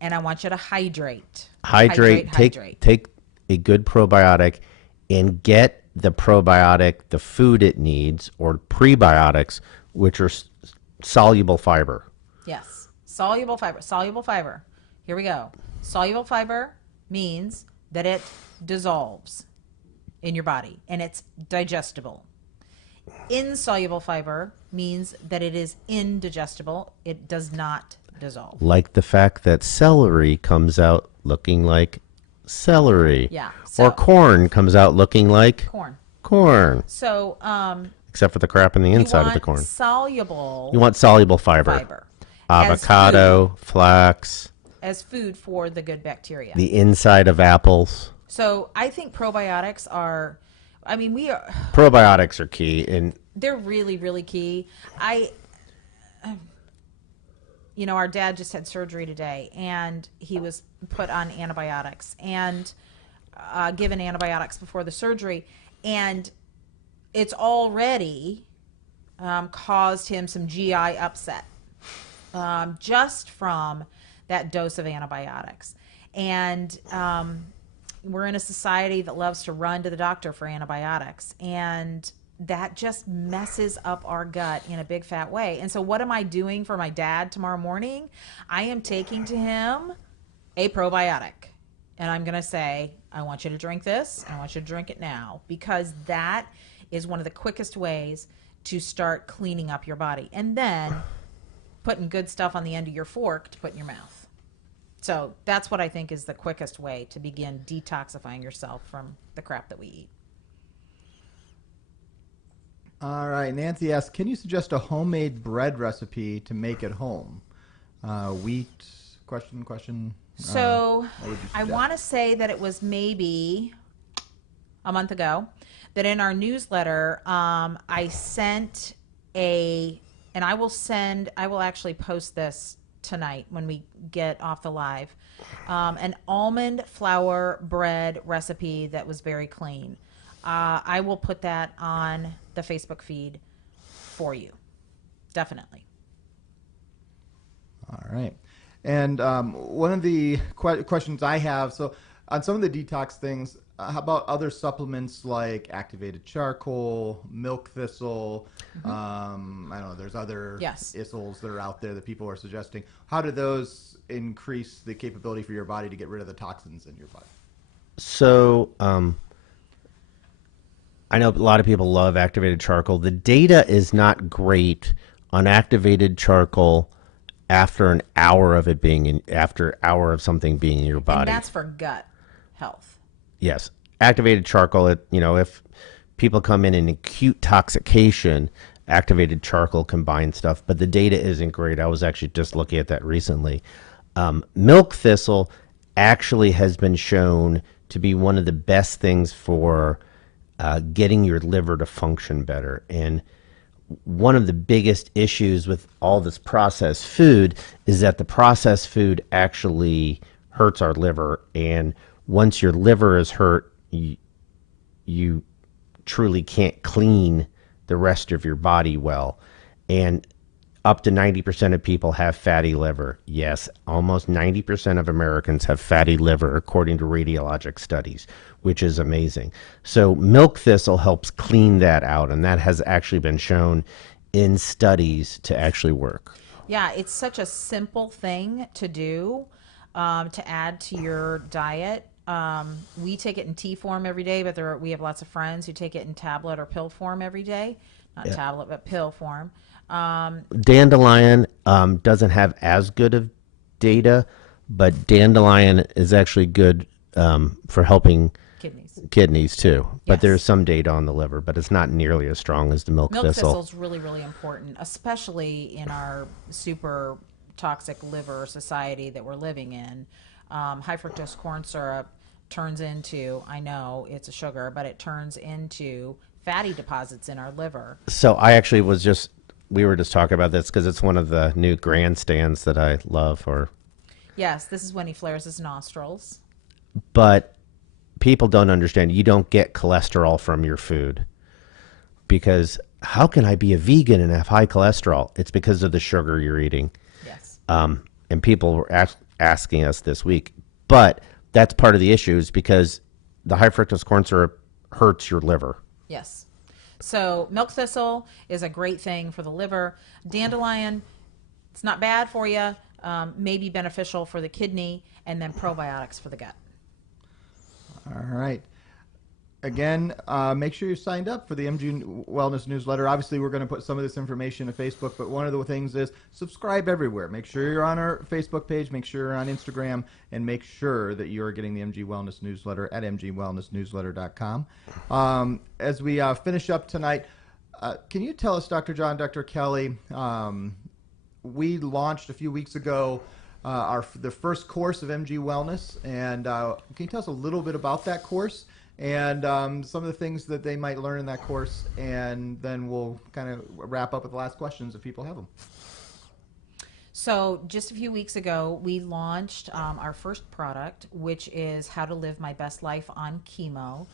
and I want you to hydrate. Hydrate. Take a good probiotic and get the probiotic, the food it needs, or prebiotics, which are soluble fiber. Yes. Soluble fiber. Soluble fiber. Here we go. Soluble fiber means that it dissolves in your body and it's digestible. Insoluble fiber means that it is indigestible. It does not dissolve. Like the fact that celery comes out looking like celery. Yeah. Or So, corn comes out looking like corn. corn. So, Except for the crap in the inside of the corn. Soluble You want soluble fiber. fiber. Avocado, flax, As food for the good bacteria. the inside of apples. So I think probiotics are, I mean, Probiotics are key. And they're really, really key. Our dad just had surgery today and he was put on antibiotics and given antibiotics before the surgery. And it's already caused him some GI upset just from that dose of antibiotics. And we're in a society that loves to run to the doctor for antibiotics. And that just messes up our gut in a big fat way. And so what am I doing for my dad tomorrow morning? I am taking to him a probiotic. And I'm going to say, I want you to drink this, and I want you to drink it now, because that is one of the quickest ways to start cleaning up your body. And then putting good stuff on the end of your fork to put in your mouth. So that's what I think is the quickest way to begin detoxifying yourself from the crap that we eat. All right. Nancy asks, can you suggest a homemade bread recipe to make at home? Wheat, question. So what would you I suggest? want to say that it was maybe a month ago that in our newsletter, I sent and I will actually post this tonight when we get off the live, an almond flour bread recipe that was very clean. I will put that on the Facebook feed for you. Definitely. All right. And one of the questions I have, so on some of the detox things, how about other supplements like activated charcoal, milk thistle? I don't know, there's other Yes. isles that are out there that people are suggesting. How do those increase the capability for your body to get rid of the toxins in your body? so I know a lot of people love activated charcoal. The data is not great on activated charcoal after an hour of it being after an hour of something being in your body. And that's for gut health. Yes, activated charcoal. If people come in acute toxication, activated charcoal combined stuff, but the data isn't great. I was actually just looking at that recently. Milk thistle actually has been shown to be one of the best things for getting your liver to function better. And one of the biggest issues with all this processed food is that the processed food actually hurts our liver. And once your liver is hurt, you truly can't clean the rest of your body well. And up to 90% of people have fatty liver. Yes, almost 90% of Americans have fatty liver, according to radiologic studies, which is amazing. So milk thistle helps clean that out, and that has actually been shown in studies to actually work. Yeah, it's such a simple thing to do, to add to your diet. We take it in tea form every day, but we have lots of friends who take it in tablet or pill form every day. Not tablet, but pill form. Dandelion doesn't have as good of data, but dandelion is actually good for helping kidneys too. But Yes. there's some data on the liver, but it's not nearly as strong as the milk Milk thistle. thistle is really, really important, especially in our super toxic liver society that we're living in. High fructose corn syrup turns into, I know it's a sugar, but it turns into fatty deposits in our liver. So I actually we were just talking about this because it's one of the new grandstands that I love. Yes, this is when he flares his nostrils. But people don't understand. You don't get cholesterol from your food, because how can I be a vegan and have high cholesterol? It's because of the sugar you're eating. Yes. And people were asking us this week, but that's part of the issue, is because the high fructose corn syrup hurts your liver. Yes. So milk thistle is a great thing for the liver. Dandelion, it's not bad for you, maybe beneficial for the kidney, and then probiotics for the gut. All right. Again, make sure you're signed up for the MG Wellness newsletter. Obviously, we're going to put some of this information to Facebook, but one of the things is subscribe everywhere. Make sure you're on our Facebook page, make sure you're on Instagram, and make sure that you're getting the MG Wellness newsletter at mgwellnessnewsletter.com. As we finish up tonight, can you tell us, Dr. John, Dr. Kelly, we launched a few weeks ago the first course of MG Wellness, and can you tell us a little bit about that course and some of the things that they might learn in that course, and then we'll kind of wrap up with the last questions if people have them. So just a few weeks ago, we launched our first product, which is How to Live My Best Life on Chemo.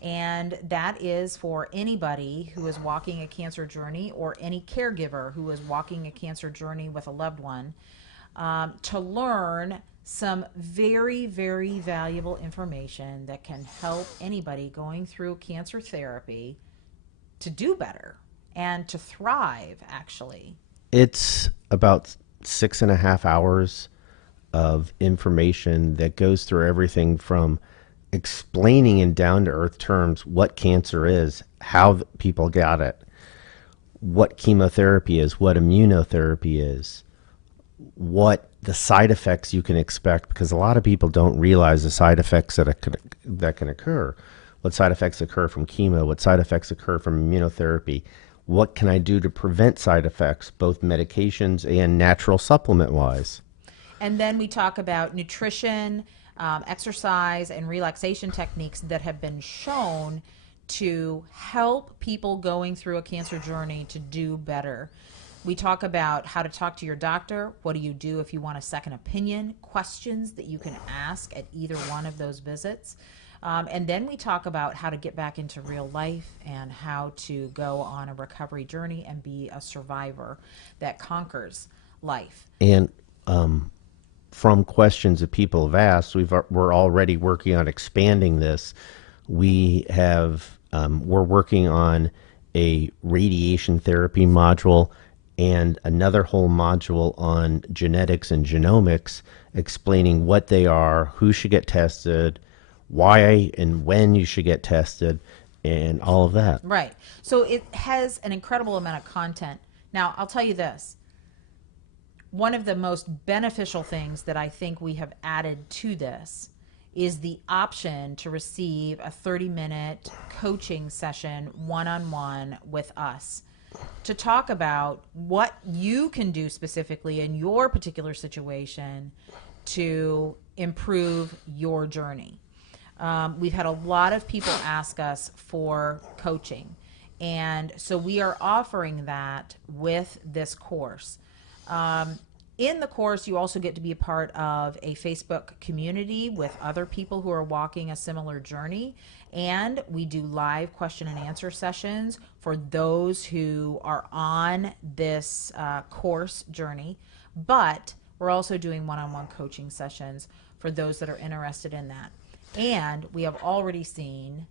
And that is for anybody who is walking a cancer journey, or any caregiver who is walking a cancer journey with a loved one, to learn some very, very valuable information that can help anybody going through cancer therapy to do better and to thrive, actually. It's about 6.5 hours of information that goes through everything from explaining in down-to-earth terms what cancer is, how people got it, what chemotherapy is, what immunotherapy is, what the side effects you can expect, because a lot of people don't realize the side effects that can occur. What side effects occur from chemo, what side effects occur from immunotherapy, what can I do to prevent side effects, both medications and natural supplement-wise. And then we talk about nutrition, exercise, and relaxation techniques that have been shown to help people going through a cancer journey to do better. We talk about how to talk to your doctor. What do you do if you want a second opinion? Questions that you can ask at either one of those visits. And then we talk about how to get back into real life and how to go on a recovery journey and be a survivor that conquers life. And from questions that people have asked, we're already working on expanding this. We're working on a radiation therapy module and another whole module on genetics and genomics, explaining what they are, who should get tested, why and when you should get tested, and all of that. Right. So it has an incredible amount of content. Now, I'll tell you this. One of the most beneficial things that I think we have added to this is the option to receive a 30-minute coaching session one-on-one with us to talk about what you can do specifically in your particular situation to improve your journey. We've had a lot of people ask us for coaching, and so we are offering that with this course. In the course, you also get to be a part of a Facebook community with other people who are walking a similar journey, And we do live question and answer sessions for those who are on this course journey. But we're also doing one-on-one coaching sessions for those that are interested in that. And we have already seen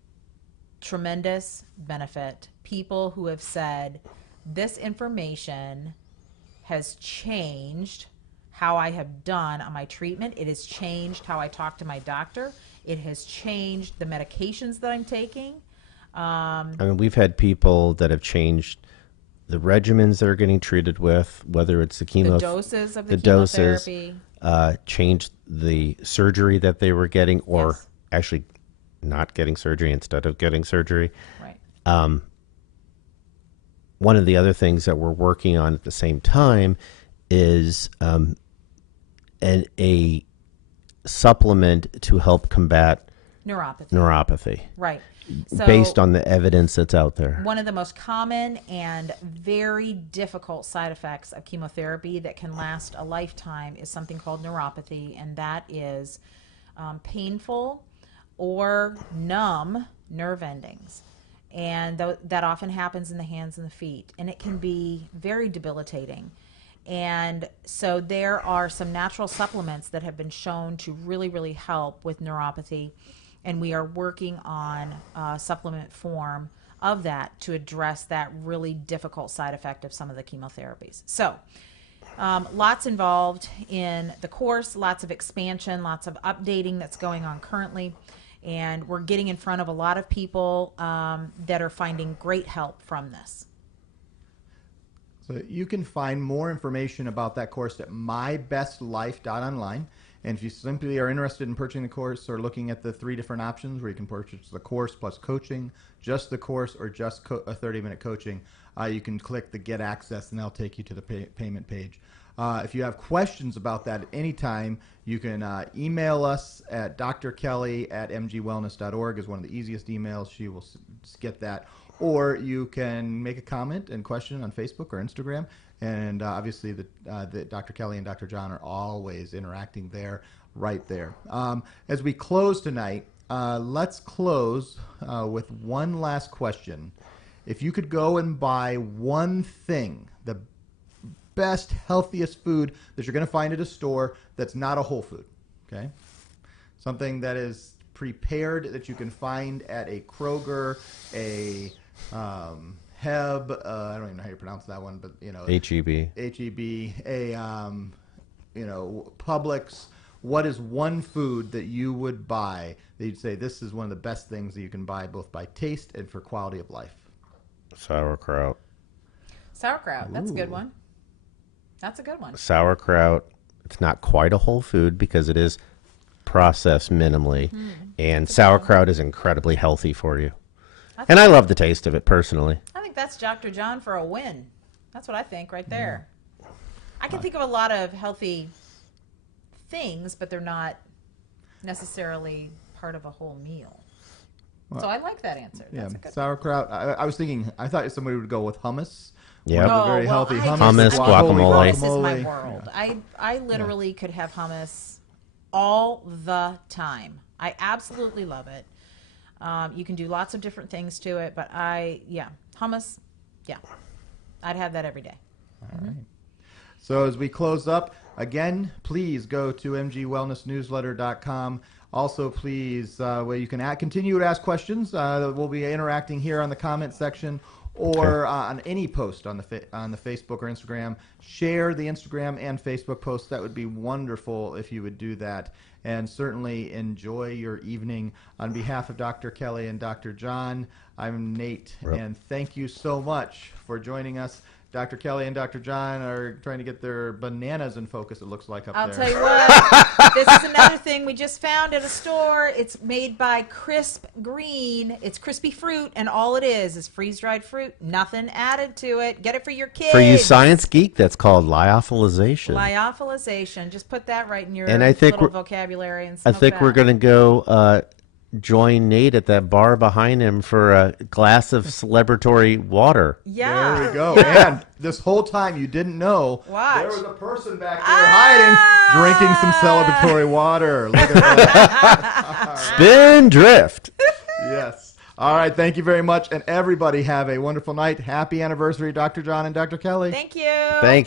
tremendous benefit. People who have said, this information has changed how I have done on my treatment. It has changed how I talk to my doctor. It has changed the medications that I'm taking. I mean, we've had people that have changed the regimens they're getting treated with, whether it's the chemo, The doses of the chemotherapy. changed the surgery that they were getting, or Yes. actually not getting surgery instead of getting surgery. Right. One of the other things that we're working on at the same time is a supplement to help combat Neuropathy. neuropathy, Right. So based on the evidence that's out there. one of the most common and very difficult side effects of chemotherapy that can last a lifetime is something called neuropathy, and that is painful or numb nerve endings. And that often happens in the hands and the feet, and it can be very debilitating. And so there are some natural supplements that have been shown to really, really help with neuropathy. And we are working on a supplement form of that to address that really difficult side effect of some of the chemotherapies. So lots involved in the course, lots of expansion, lots of updating that's going on currently. And we're getting in front of a lot of people that are finding great help from this. So you can find more information about that course at mybestlife.online. And if you simply are interested in purchasing the course or looking at the 3 different options where you can purchase the course plus coaching, just the course, or just a 30-minute coaching, you can click the Get Access, and that'll take you to the payment page. If you have questions about that at any time, you can email us at drkelly@mgwellness.org is one of the easiest emails. She will get that. Or you can make a comment and question on Facebook or Instagram. And obviously, the Dr. Kelly and Dr. John are always interacting there, right there. As we close tonight, let's close with one last question. If you could go and buy one thing, the best, healthiest food that you're going to find at a store that's not a Whole Food, okay? Something that is prepared that you can find at a Kroger, a Heb, I don't even know how you pronounce that one, but you know, HEB. HEB, a Publix. What is one food that you would buy that you'd say this is one of the best things that you can buy, both by taste and for quality of life? Sauerkraut. Sauerkraut, that's a good Ooh. one. That's a good one. Sauerkraut, it's not quite a whole food because it is processed minimally. And sauerkraut is incredibly healthy for you. And I love the taste of it personally. I think that's Dr. John for a win. That's what I think right there. I can think of a lot of healthy things, but they're not necessarily part of a whole meal. So I like that answer. Yeah, That's a good sauerkraut. I was thinking, I thought somebody would go with hummus. Yeah. One of the Oh, very well, healthy I hummus. just- Guacamole. Hummus is my Guacamole. world. I literally could have hummus all the time. I absolutely love it. You can do lots of different things to it, but hummus, I'd have that every day. All right. So as we close up, again, please go to mgwellnessnewsletter.com. Also, please, where you can continue to ask questions. We'll be interacting here on the comment section or on any post on the Facebook or Instagram. Share the Instagram and Facebook posts. That would be wonderful if you would do that. And certainly enjoy your evening. On behalf of Dr. Kelly and Dr. John, I'm Nate, and thank you so much for joining us. Dr. Kelly and Dr. John are trying to get their bananas in focus, it looks like, up I'll there. tell you what, this is another thing we just found at a store. It's made by Crisp Green. It's crispy fruit, and all it is freeze-dried fruit. Nothing added to it. Get it for your kids. For you science geek, that's called lyophilization. Lyophilization. Just put that right in your And I think little we're- vocabulary and I smoke think we're that. going to go join Nate at that bar behind him for a glass of celebratory water. Yeah. There we go. Yeah. And this whole time you didn't know Watch. there was a person back there hiding, drinking some celebratory water. Look at that. Spin drift. Yes. All right. Thank you very much. And everybody have a wonderful night. Happy anniversary, Dr. John and Dr. Kelly. Thank you. Thank